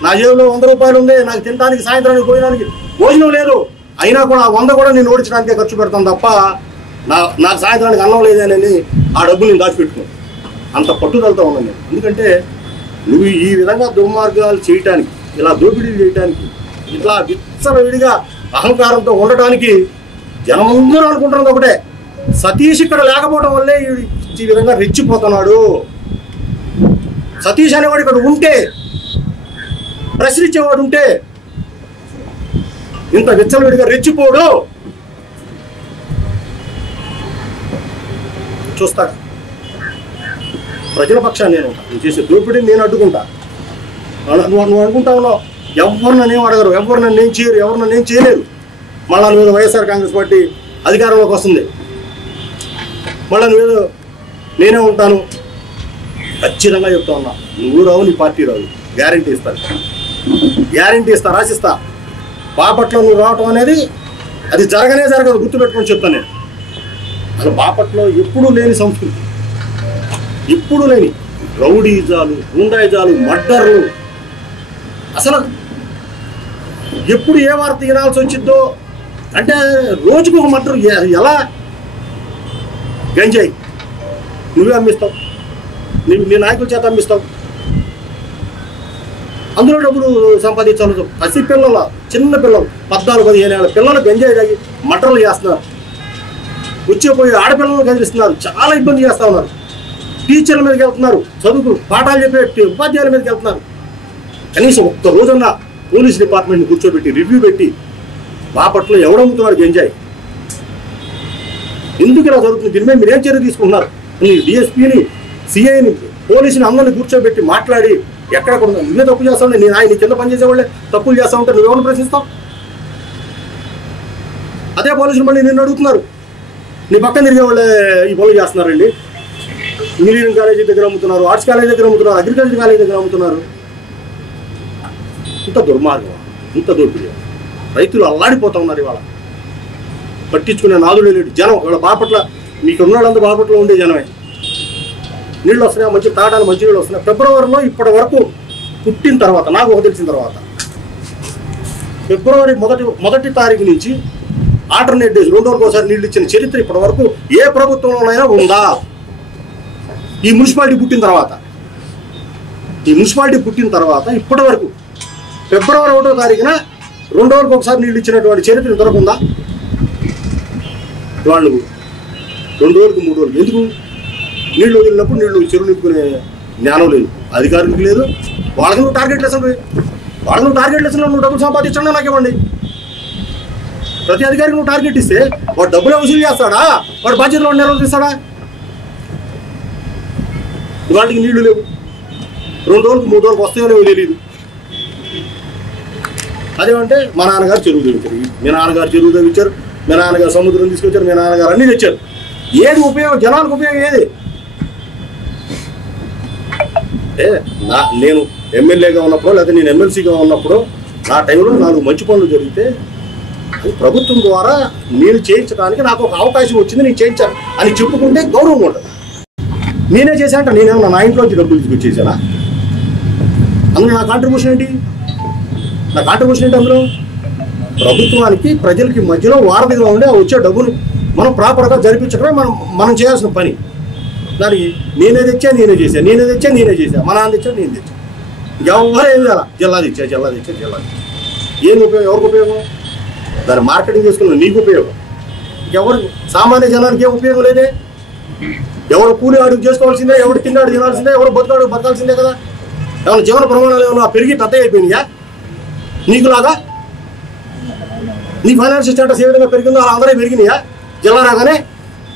నా జేబులో 100 రూపాయలు ఉంది. నాకు తినడానికి, సాయంత్రానికి భోజనానికి భోజనం లేదు. అయినా కూడా 100 కూడా నేను ఓడించడానికే ఖర్చు పెడతాను తప్ప నాకు సాయంత్రానికి అన్నం లేదని ఆ డబ్బులు నేను దాచిపెట్టుకున్నాను. అంత పట్టుదలతో ఉన్నాను నేను. ఎందుకంటే నువ్వు ఈ విధంగా దుర్మార్గాలు చేయటానికి, ఇలా దోపిడీలు చేయటానికి, ఇట్లా విచ్చలవిడిగా అహంకారంతో ఉండటానికి జనమందరూ అనుకుంటున్నది ఒకటే, సతీష్ ఇక్కడ లేకపోవడం వల్లే ఈ విధంగా రెచ్చిపోతున్నాడు. సతీష్ అనేవాడు ఇక్కడ ఉంటే, ప్రశ్నించేవాడు ఉంటే ఇంత విచ్చలవిడిగా రెచ్చిపోడు. చూస్తాడు. ప్రజల పక్షాన్ని నేను ఉంటాను. నువ్వు చేసే దోపిడీని నేను అడ్డుకుంటా. నువ్వు అనుకుంటా ఉన్నావు ఎవరు నన్నేం అడగరు, ఎవరు నన్ను ఏం చేయరు, ఎవరు నన్ను ఏం చేయలేరు. మళ్ళా నువ్వు వైఎస్ఆర్ కాంగ్రెస్ పార్టీ అధికారంలోకి వస్తుంది, మళ్ళీ నువ్వేదో నేనే ఉంటాను. ఖచ్చితంగా చెప్తా ఉన్నా, నువ్వు రావు, నీ పార్టీ రావు. గ్యారంటీ ఇస్తాను, గ్యారంటీ ఇస్తా, రాసిస్తా. బాపట్ల నువ్వు రావటం అనేది అది జరగనే జరగదు, గుర్తుపెట్టుకొని చెప్తాను నేను. అసలు బాపట్లో ఎప్పుడూ లేని సంస్కృతి, ఎప్పుడూ లేని రౌడీజాలు, గుండాయిజాలు, మర్డర్లు. అసలు ఎప్పుడు ఏ వార్త వినాల్సి వచ్చిందో అంటే రోజుకు ఒక మర్డర్. ఎలా? గంజాయి నువ్వే అమ్మిస్తావు, నీ నాయకుల చేత అమ్మిస్తావు, అందులో డబ్బులు సంపాదించాలి. పసి పిల్లల, చిన్న పిల్లలు, 14-15 ఏళ్ళ పిల్లలు గంజాయి తాగి మర్డర్లు చేస్తున్నారు. వచ్చేపోయి ఆడపిల్లలను కదిలిస్తున్నారు, చాలా ఇబ్బంది చేస్తూ ఉన్నారు. టీచర్ల మీదకి వెళ్తున్నారు, చదువుకు పాఠాలు చెప్పే ఉపాధ్యాయుల మీదకి వెళ్తున్నారు. కనీసం ఒక్క రోజున్న పోలీస్ డిపార్ట్మెంట్ని కూర్చోబెట్టి రివ్యూ పెట్టి బాపట్లో ఎవడమ్ముతున్నాడు గంజాయి, ఎందుకు ఇలా జరుగుతుంది, దీని మీద మీరేం చర్య తీసుకుంటున్నారు? నీ డిఎస్పీని, సిఐని, పోలీసుని అందరినీ కూర్చోబెట్టి మాట్లాడి ఎక్కడ కూడా నువ్వే తప్పు చేస్తా ఉంటే, నేను ఆయన కింద పనిచేసేవాళ్ళే తప్పులు చేస్తా ఉంటే నువ్వేమన్నా ప్రశ్నిస్తావు? అదే పోలీసులు మళ్ళీ నిన్ను అడుగుతున్నారు, నీ పక్కన తిరిగే వాళ్ళే ఈ పనులు చేస్తున్నారండి. ఇంజనీరింగ్ కాలేజీ దగ్గర అమ్ముతున్నారు, ఆర్ట్స్ కాలేజీ దగ్గర అమ్ముతున్నారు, అగ్రికల్చర్ కాలేజీ దగ్గర అమ్ముతున్నారు. ఇంత దుర్మార్గం, ఇంత దోపిడీ. రైతులు అల్లాడిపోతా ఉన్నారు. ఇవాళ పట్టించుకునే నాదులే లేడు. జనం ఇవాళ బాపట్ల, మీకు ఉన్నాళ్ళంతా బాపట్లో ఉండే జనమే. నీళ్ళు వస్తున్నాయి, మంచి తాటాలు, మంచి నీళ్ళు వస్తున్నాయి. ఫిబ్రవరిలో ఇప్పటి వరకు పుట్టిన తర్వాత, నాకు ఒక తెలిసిన తర్వాత, ఫిబ్రవరి మొదటి తారీఖు నుంచి ఆల్టర్నేట్ డేస్ 2 రోజులకు ఒకసారి నీళ్ళు ఇచ్చిన చరిత్ర ఇప్పటి వరకు ఏ ప్రభుత్వంలోనైనా ఉందా? ఈ మున్సిపాలిటీ పుట్టిన తర్వాత, ఇప్పటి వరకు ఫిబ్రవరి 1వ తారీఖున 2 రోజులకు ఒకసారి నీళ్ళు ఇచ్చినటువంటి చరిత్ర ఇంతవరకు ఉందా? వాళ్ళు 2 రోజులకు 3 రోజులు ఎందుకు నీళ్ళు వదిలినప్పుడు నీళ్ళు చెరువు నింపుకునే జ్ఞానం లేదు, అధికారులకు లేదు. వాళ్ళకి నువ్వు టార్గెట్ లెసన్ నువ్వు డబ్బులు సంపాదించండి నాకు ఇవ్వండి. ప్రతి అధికారికి నువ్వు టార్గెట్ ఇస్తే వాడు డబ్బులే వసూలు చేస్తాడా? వాడు బాధ్యతలో నిర్వర్తిస్తాడా? ఇవాళకి నీళ్లు లేవు, 2 రోజులకు 3 రోజులకు వస్తాయో లేవో తెలియదు. అదేమంటే మా నాన్నగారు చెరువు తెచ్చారు, మీ నాన్నగారు చెరువు తెచ్చారు, మీ నాన్నగారు సముద్రం తీసుకొచ్చారు, మీ నాన్నగారు అన్నీ తెచ్చారు. ఏది ఉపయోగం, జనాలకు ఉపయోగం ఏది? అంటే నేను ఎమ్మెల్యేగా ఉన్నప్పుడు లేదా నేను ఎమ్మెల్సీగా ఉన్నప్పుడు నా టైంలో 4 మంచి పనులు జరిగితే అది ప్రభుత్వం ద్వారా నేను చేయించడానికి నాకు ఒక అవకాశం వచ్చింది, నేను చేయించాను అని చెప్పుకుంటే గౌరవం ఉంటుంది. నేనే చేశానంట, నేనేమన్నా నా ఇంట్లోంచి డబ్బులు తీసుకొచ్చేసానా? అందులో నా కాంట్రిబ్యూషన్ ఏంటి? అందులో ప్రభుత్వానికి ప్రజలకి మధ్యలో వారధిగా ఉండి ఆ వచ్చే డబ్బును మనం ప్రాపర్గా జరిపించడమే మనం చేయాల్సిన పని. దానికి నేనే తెచ్చా నేనే చేశా, మా నాన్న తెచ్చా నేను తెచ్చా, ఎవరు ఏం చేయాలా? జిల్లా తెచ్చా. ఏం ఉపయోగం? ఎవరికి ఉపయోగం? దాన్ని మార్కెటింగ్ చేసుకున్న నీకు ఉపయోగం, ఎవరు సామాన్య జనానికి ఏం ఉపయోగం లేదే. ఎవరు కూలి అడుగు చేసుకోవాల్సిందే, ఎవరు తిన్నాడు తినాల్సిందే, ఎవరు బతుకాడు బతకాల్సిందే కదా. ఏమైనా జీవన ప్రమాణాలు ఏమైనా పెరిగి పెద్ద అయిపోయినాయా నీకులాగా? నీ ఫైనాన్షియల్ స్టేటస్ ఏ విధంగా పెరిగిందో అలా అందరూ పెరిగినాయా? జిల్లా రాగానే,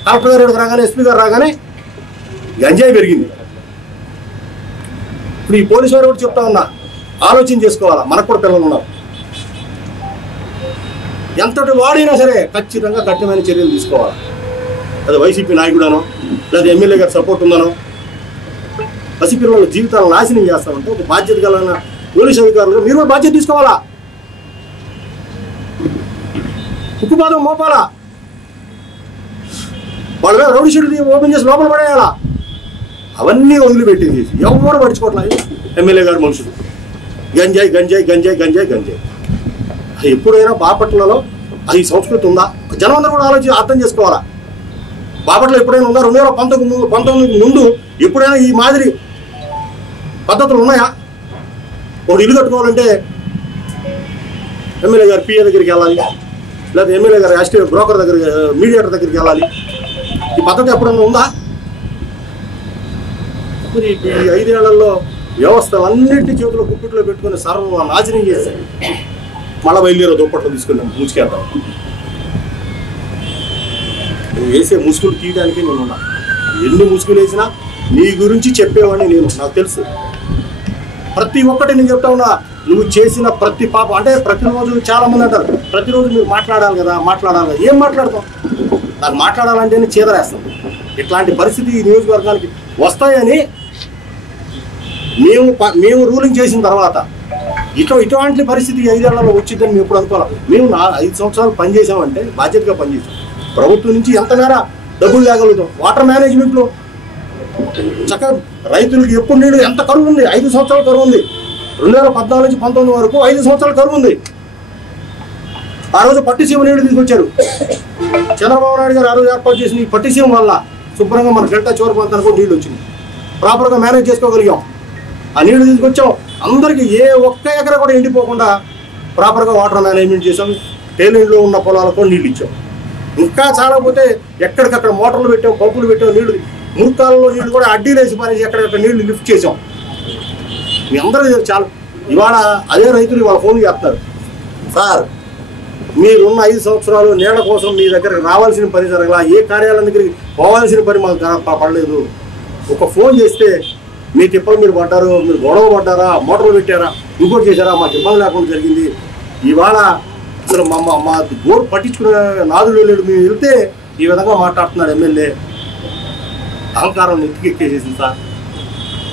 కలెక్టర్ గారు రాగానే, ఎస్పీ గారు రాగానే గంజాయి పెరిగింది. ఇప్పుడు ఈ పోలీసు వారు కూడా చెప్తా ఉన్నా, ఆలోచన చేసుకోవాలా. మనకు కూడా పిల్లలు ఉన్నారు. ఎంతటి వాడైనా సరే ఖచ్చితంగా కఠినమైన చర్యలు తీసుకోవాలి. అది వైసీపీ నాయకుడనో లేదా ఎమ్మెల్యే గారి సపోర్ట్ ఉందనో పసిపిల్లల జీవితాలను నాశనం చేస్తామంటే ఒక బాధ్యత కలిగిన పోలీసు అధికారులు మీరు కూడా బాధ్యత తీసుకోవాలా. ఉక్కుపాదం మోపాలా. వాళ్ళ మీద రౌడీ షీట్ ఓపెన్ చేసి లోపల పడేయాలా. అవన్నీ వదిలిపెట్టేసి ఎవరు పడుచుకోవట్లేదు ఎమ్మెల్యే గారు మనుషులు. గంజాయి ఎప్పుడైనా బాపట్లలో ఈ సంస్కృతి ఉందా? జనం అందరూ కూడా అర్థం చేసుకోవాలా. బాపట్ల ఎప్పుడైనా ఉందా? 2019 ముందు ఎప్పుడైనా ఈ మాదిరి పద్ధతులు ఉన్నాయా? ఒక ఇల్లు కట్టుకోవాలంటే ఎమ్మెల్యే గారు పిఏ దగ్గరికి వెళ్ళాలి, లేదా ఎమ్మెల్యే గారు అసిస్టెంట్ బ్రోకర్ దగ్గరికి, మీడియేటర్ దగ్గరికి వెళ్ళాలి. ఈ పద్ధతి ఎప్పుడైనా ఉందా? మరి ఈ 5 ఏళ్లలో వ్యవస్థలన్నింటినీ చేతిలో గుప్పిట్లో పెట్టుకుని సర్వం నాశనం చేశారు. మళ్ళా బయలుదేరో దుప్పట్లు తీసుకున్నాం ముసుకేద్దాం. నువ్వు వేసే ముసుగులు తీయడానికి నేను ఉన్నా. ఎన్ని ముసుగులు వేసినా నీ గురించి చెప్పేవాడిని నేను, నాకు తెలుసు. ప్రతి ఒక్కటి నేను చెప్తా ఉన్నా. నువ్వు చేసిన ప్రతి పాపం అంటే ప్రతిరోజు చాలా మంది అంటారు ప్రతిరోజు మీరు మాట్లాడాలి కదా. ఏం మాట్లాడతాం? నాకు మాట్లాడాలంటేనే చీదరేస్తాం. ఇట్లాంటి పరిస్థితి ఈ నియోజకవర్గానికి వస్తాయని మేము రూలింగ్ చేసిన తర్వాత ఇటువంటి పరిస్థితి 5 ఏళ్లలో వచ్చిందని మేము ఎప్పుడు అనుకోవాలి. మేము 5 సంవత్సరాలు పనిచేసామంటే బాధ్యతగా పనిచేసాం. ప్రభుత్వం నుంచి ఎంత మేర డబ్బులు లేగలుగుతాం. వాటర్ మేనేజ్మెంట్లో చక్కగా రైతులకు ఎప్పుడు నీళ్ళు ఎంత కరువు ఉంది? 5 సంవత్సరాల కరువు ఉంది. 2014 నుంచి 19 వరకు 5 సంవత్సరాల కరువు ఉంది. ఆ రోజు పట్టిసీమ నీళ్లు తీసుకొచ్చారు. చంద్రబాబు నాయుడు గారు ఆ రోజు ఏర్పాటు చేసిన ఈ పట్టిసీమ వల్ల శుభ్రంగా మన గంట చివరి ప్రాంతానికి కూడా నీళ్ళు వచ్చింది. ప్రాపర్గా మేనేజ్ చేసుకోగలిగాం. ఆ నీళ్లు తీసుకొచ్చాం. అందరికీ ఏ ఒక్క ఎకరా కూడా ఎండిపోకుండా ప్రాపర్గా వాటర్ మేనేజ్మెంట్ చేసాం. టేలెంట్లో ఉన్న పొలాలకు నీళ్ళు ఇచ్చాం. ఇంకా చాలా పోతే ఎక్కడికక్కడ మోటార్లు పెట్టాం, పంపులు పెట్టాం. నీళ్లు మురుకాలలో నీళ్లు కూడా అడ్డీలు వేసి పని ఎక్కడికక్కడ నీళ్లు లిఫ్ట్ చేసాం. మీ అందరూ చాలా ఇవాళ అదే రైతులు ఇవాళ ఫోన్ చేస్తున్నారు, సార్ మీరున్న 5 సంవత్సరాలు నీళ్ల కోసం మీ దగ్గరికి రావాల్సిన పని జరగలా, ఏ కార్యాలయం దగ్గరికి పోవాల్సిన పని మాకు పడలేదు. ఒక ఫోన్ చేస్తే మీ తిప్పలు మీరు పడ్డారు, మీరు గొడవ పడ్డారా, మోటార్లు పెట్టారా, ఇంకోటి చేశారా, మాకు ఇబ్బంది లేకుండా జరిగింది. ఇవాళ అసలు మా గోరు పట్టించుకునే నాదులు లేడు. మేము వెళ్తే ఈ విధంగా మాట్లాడుతున్నాడు ఎమ్మెల్యే. అహంకారం నెత్తికెక్కేసేసింది సార్.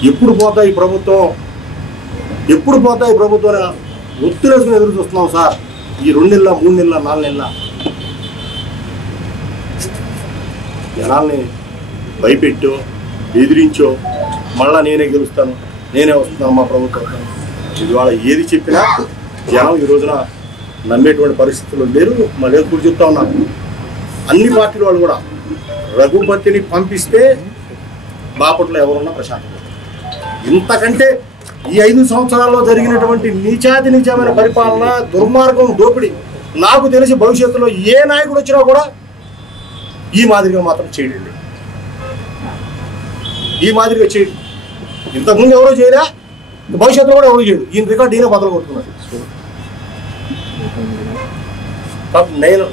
ఎప్పుడు పోతా ఈ ప్రభుత్వం ఒత్తిలేసుకుని ఎదురు చూస్తున్నాం సార్. ఈ 2 నెలల 3 నెలల 4 నెలల జనాల్ని భయపెట్టో ఎదిరించో మళ్ళా నేనే గెలుస్తాను, నేనే వస్తున్నాను, మా ప్రభుత్వం. ఇవాళ ఏది చెప్పినా జనం ఈ రోజున నమ్మేటువంటి పరిస్థితులు లేరు. మళ్ళీ కూడా చెప్తా ఉన్నాను, అన్ని పార్టీల వాళ్ళు కూడా రఘుపతిని పంపిస్తే బాపట్ల ఎవరున్నా ప్రశాంతం. ఇంతకంటే ఈ 5 సంవత్సరాల్లో జరిగినటువంటి నీచమైన పరిపాలన, దుర్మార్గం, దోపిడీ నాకు తెలిసి భవిష్యత్తులో ఏ నాయకుడు వచ్చినా కూడా ఈ మాదిరిగా మాత్రం చేయడండి. ఈ మాదిరిగా చేయడు. ఇంతకుముందు ఎవరో చేయరా, భవిష్యత్తులో కూడా ఎవరు చేయడు. ఈయన రికార్డు ఈయన బదులు కొడుతున్నాడు. నేను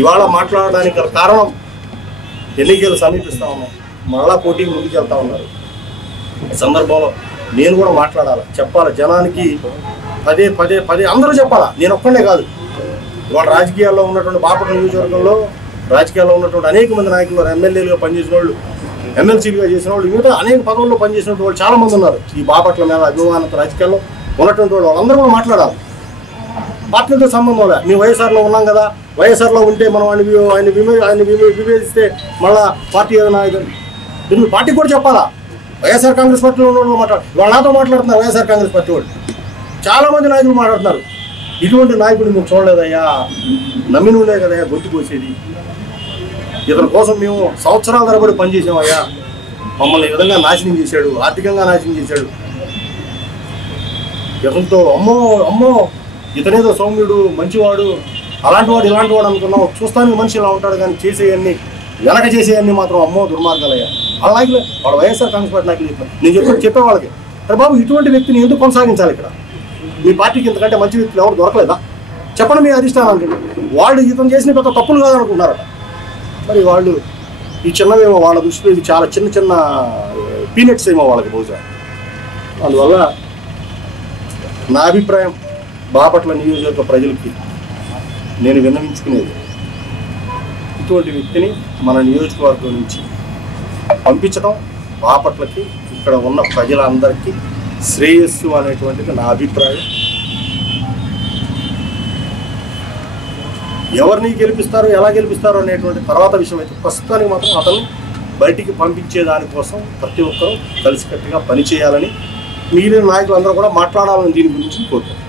ఇవాళ మాట్లాడడానికి కారణం ఎన్నికలు సమీపిస్తా ఉన్నాయి, మళ్ళా పోటీకి ముందుకెళ్తా ఉన్నారు. ఈ సందర్భంలో నేను కూడా మాట్లాడాలి, చెప్పాలి. జనానికి పదే అందరూ చెప్పాలా, నేను ఒక్కడే కాదు. ఇవాళ రాజకీయాల్లో ఉన్నటువంటి బాపట్ల నియోజకవర్గంలో రాజకీయాల్లో ఉన్నటువంటి అనేక మంది నాయకులు, ఎమ్మెల్యేలుగా పనిచేసిన వాళ్ళు, ఎమ్మెల్సీలుగా చేసిన వాళ్ళు, మిగతా అనేక పదవుల్లో పనిచేసినటువంటి వాళ్ళు చాలామంది ఉన్నారు. ఈ బాపట్ల మీద అభిమానంతో రాజకీయాల్లో ఉన్నటువంటి వాళ్ళు వాళ్ళందరూ కూడా మాట్లాడాలి. పార్టీలతో సంబంధం లేదు. మేము వైఎస్ఆర్లో ఉన్నాం కదా, వైఎస్ఆర్లో ఉంటే మనం ఆయన విభేదిస్తే మళ్ళా పార్టీ ఏదైనా దీన్ని పార్టీకి కూడా చెప్పాలా. వైఎస్ఆర్ కాంగ్రెస్ పార్టీలో ఉన్న వాళ్ళు వాళ్ళు నాతో మాట్లాడుతున్నారు. వైఎస్ఆర్ కాంగ్రెస్ పార్టీ వాళ్ళు చాలామంది నాయకులు మాట్లాడుతున్నారు. ఇటువంటి నాయకుడు మేము చూడలేదయ్యా, నమ్మినుండే కదయ్యా గొంతు కోసేది, ఇతని కోసం మేము సంవత్సరాల తరబడి పనిచేసామయ్యా, మమ్మల్ని ఈ విధంగా నాశనం చేశాడు, ఆర్థికంగా నాశనం చేశాడు, ఇతనితో అమ్మో ఇతనేదో సౌమ్యుడు, మంచివాడు, అలాంటి వాడు ఇలాంటి వాడు అనుకున్నాం, చూస్తానికి మనిషి ఇలా ఉంటాడు, కానీ చేసేయన్నీ వెనక చేసేయన్నీ మాత్రం అమ్మో దుర్మార్గాలయ్యా. అలా నాయకులు వాడు వైఎస్ఆర్ కాంగ్రెస్ పార్టీ నాయకులు చెప్పారు. నేను చెప్పే వాళ్ళకి, అరే బాబు ఇటువంటి వ్యక్తిని ఎందుకు కొనసాగించాలి ఇక్కడ? మీ పార్టీకి ఇంతకంటే మంచి వ్యక్తులు ఎవరు దొరకలేదా? చెప్పండి మీ అధిష్టానానికి. వాళ్ళు ఇతను చేసిన పెద్ద తప్పులు కాదనుకుంటున్నారట. మరి వాళ్ళు ఈ చిన్నవేమో వాళ్ళ దృష్టిలో ఇది చాలా చిన్న పీనట్స్ ఏమో వాళ్ళకి బహుశా. అందువల్ల నా అభిప్రాయం, బాపట్ల నియోజకవర్గ ప్రజలకి నేను విన్నవించుకునేది, ఇటువంటి వ్యక్తిని మన నియోజకవర్గం నుంచి పంపించడం బాపట్లకి, ఇక్కడ ఉన్న ప్రజలందరికీ శ్రేయస్సు అనేటువంటిది నా అభిప్రాయం. ఎవరిని గెలిపిస్తారో ఎలా గెలిపిస్తారో అనేటువంటి తర్వాత విషయం అయితే, ప్రస్తుతానికి మాత్రం అతను బయటికి పంపించే దానికోసం ప్రతి ఒక్కరూ కలిసికట్టుగా పనిచేయాలని, మిగిలిన నాయకులందరూ కూడా మాట్లాడాలని దీని గురించి కోరుతారు.